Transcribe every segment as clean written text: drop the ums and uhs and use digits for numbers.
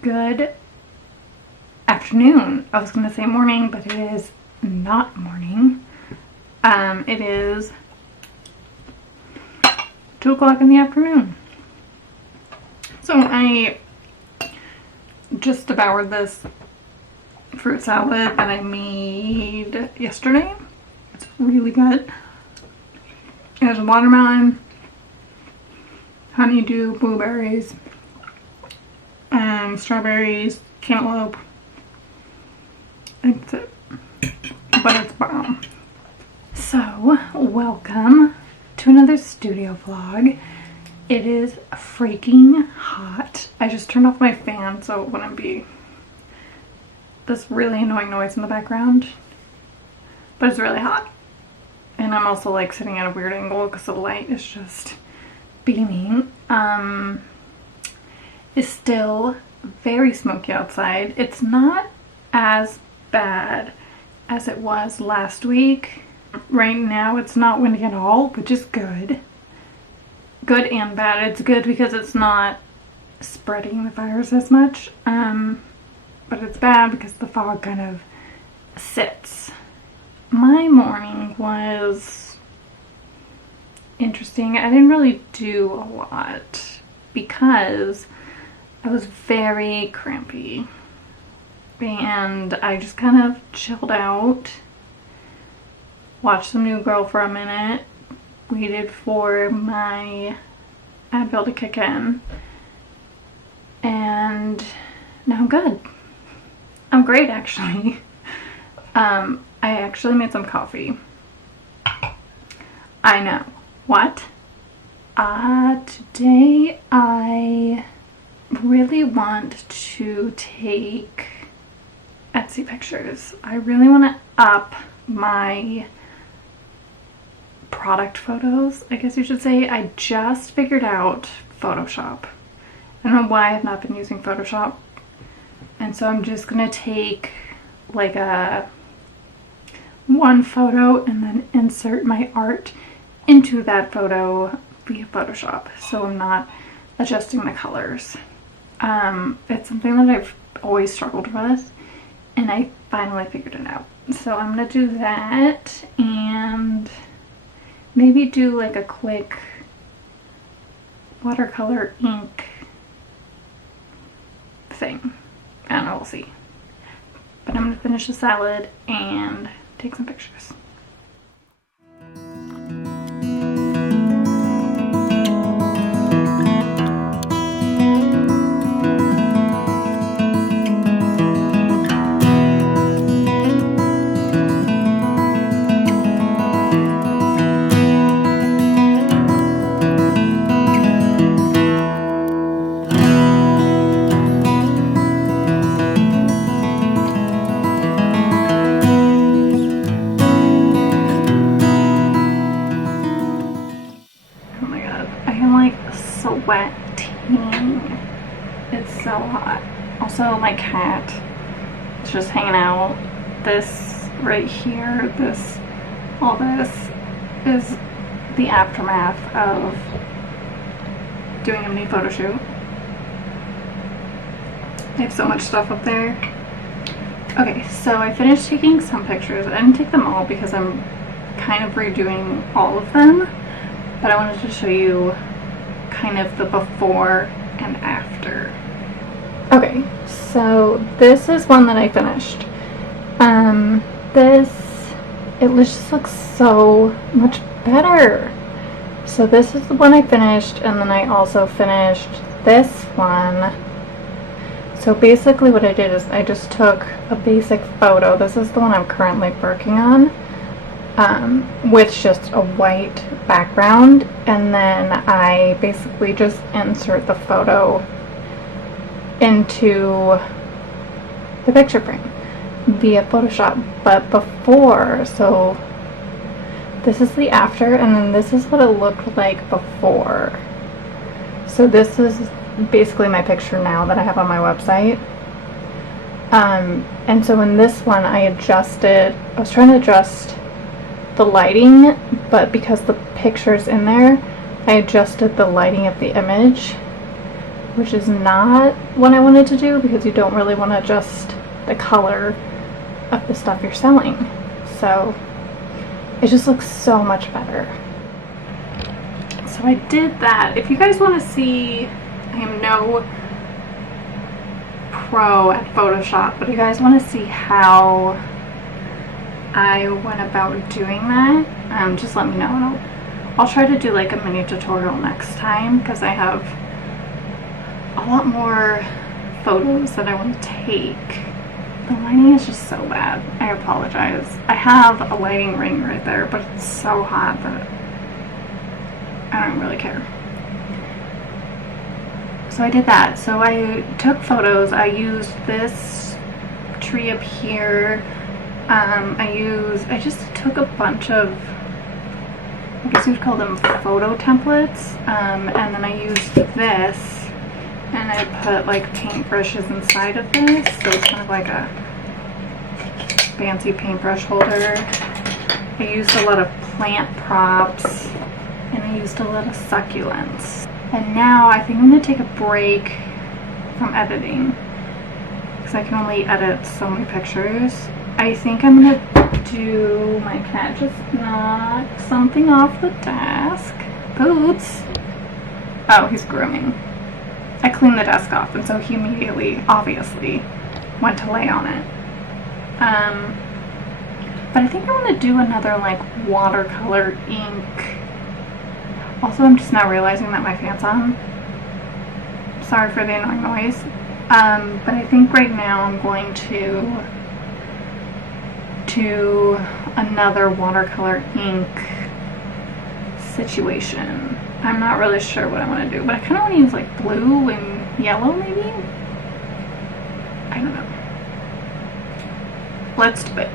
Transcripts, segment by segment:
Good afternoon. I was going to say morning, but it is not morning. It is 2 o'clock in the afternoon. So I just devoured this fruit salad that I made yesterday. It's really good. It has watermelon, honeydew, blueberries, strawberries, cantaloupe. I think that's it. But it's bomb. So, welcome to another studio vlog. It is freaking hot. I just turned off my fan so it wouldn't be this really annoying noise in the background. But it's really hot. And I'm also like sitting at a weird angle because the light is just beaming. It's still very smoky outside. It's not as bad as it was last week. Right now it's not windy at all, which is good. Good and bad. It's good because it's not spreading the virus as much. But it's bad because the fog kind of sits. My morning was interesting. I didn't really do a lot because I was very crampy. And I just kind of chilled out, watched some New Girl for a minute, waited for my Advil to kick in, and now I'm good. I'm great, actually. I actually made some coffee. I know. What? Today I really want to take Etsy pictures. I really want to up my product photos, I guess you should say. I just figured out Photoshop. I don't know why I've not been using Photoshop. And so I'm just gonna take like one photo and then insert my art into that photo via Photoshop. So I'm not adjusting the colors. It's something that I've always struggled with, and I finally figured it out. So I'm gonna do that and maybe do like a quick watercolor ink thing. I don't know, we'll see. But I'm gonna finish the salad and take some pictures. Sweating. It's so hot. Also, my cat is just hanging out. This right here, all this is the aftermath of doing a mini photo shoot. I have so much stuff up there. Okay, so I finished taking some pictures. I didn't take them all because I'm kind of redoing all of them, but I wanted to show you kind of the before and after. Okay, so this is one that I finished. It just looks so much better. So this is the one I finished, and then I also finished this one. So basically what I did is I just took a basic photo. This is the one I'm currently working on. With just a white background, and then I basically just insert the photo into the picture frame via Photoshop. But before, so this is the after, and then this is what it looked like before. So this is basically my picture now that I have on my website. And so in this one I was trying to adjust the lighting, but because the picture's in there, I adjusted the lighting of the image which is not what I wanted to do because you don't really want to adjust the color of the stuff you're selling. So it just looks so much better. So I did that. If you guys want to see, I am no pro at Photoshop, but if you guys want to see how I went about doing that, just let me know, and I'll try to do like a mini tutorial next time, because I have a lot more photos that I want to take. The lighting is just so bad. I apologize. I have a lighting ring right there, but it's so hot that I don't really care. So I did that. So I took photos. I used this tree up here. I just took a bunch of, I guess you would call them photo templates, and then I used this, and I put like paintbrushes inside of this, so it's kind of like a fancy paintbrush holder. I used a lot of plant props, and I used a lot of succulents. And now I think I'm going to take a break from editing, because I can only edit so many pictures. I think I'm going to do, my cat just knocked something off the desk. Boots. Oh, he's grooming. I cleaned the desk off, and so he immediately, obviously, went to lay on it. But I think I want to do another like watercolor ink. Also, I'm just now realizing that my fan's on. Sorry for the annoying noise. But I think right now I'm going to do another watercolor ink situation. I'm not really sure what I want to do, but I kind of want to use like blue and yellow maybe? I don't know. Let's do it.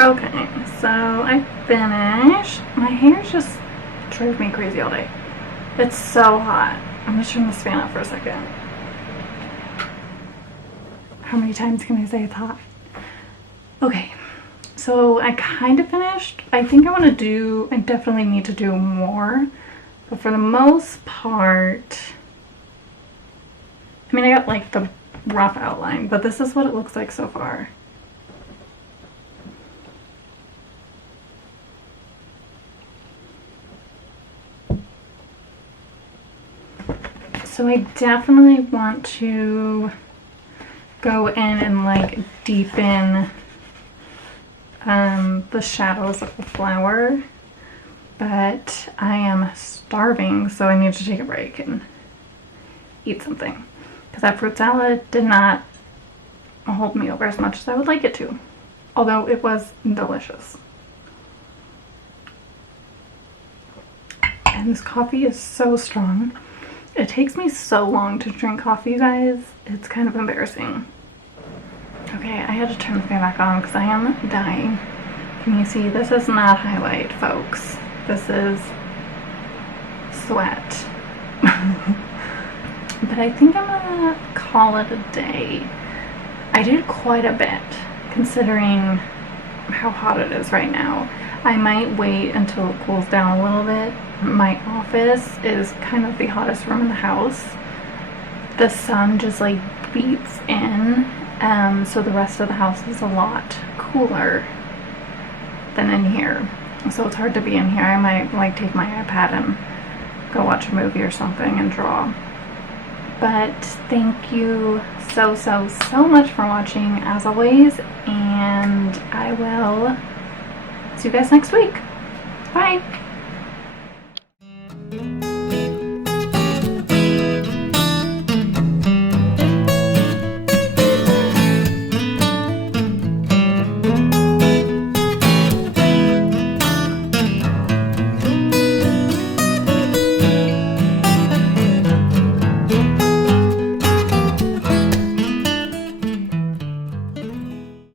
Okay, so I finished. My hair's just drove me crazy all day. It's so hot. I'm gonna turn this fan off for a second. How many times can I say it's hot? Okay, so I kind of finished. I think I definitely need to do more. But for the most part, I mean, I got like the rough outline, but this is what it looks like so far. So I definitely want to go in and like deepen the shadows of the flower, but I am starving, so I need to take a break and eat something, because that fruit salad did not hold me over as much as I would like it to, although it was delicious. And this coffee is so strong. It takes me so long to drink coffee, you guys. It's kind of embarrassing. Okay, I had to turn the fan back on because I am dying. Can you see? This is not highlight, folks. This is sweat. But I think I'm gonna call it a day. I did quite a bit, considering how hot it is right now. I might wait until it cools down a little bit. My office is kind of the hottest room in the house. The sun just like beats in, so the rest of the house is a lot cooler than in here. So it's hard to be in here. I might like take my iPad and go watch a movie or something and draw. But thank you so much for watching as always, and I will see you guys next week. Bye!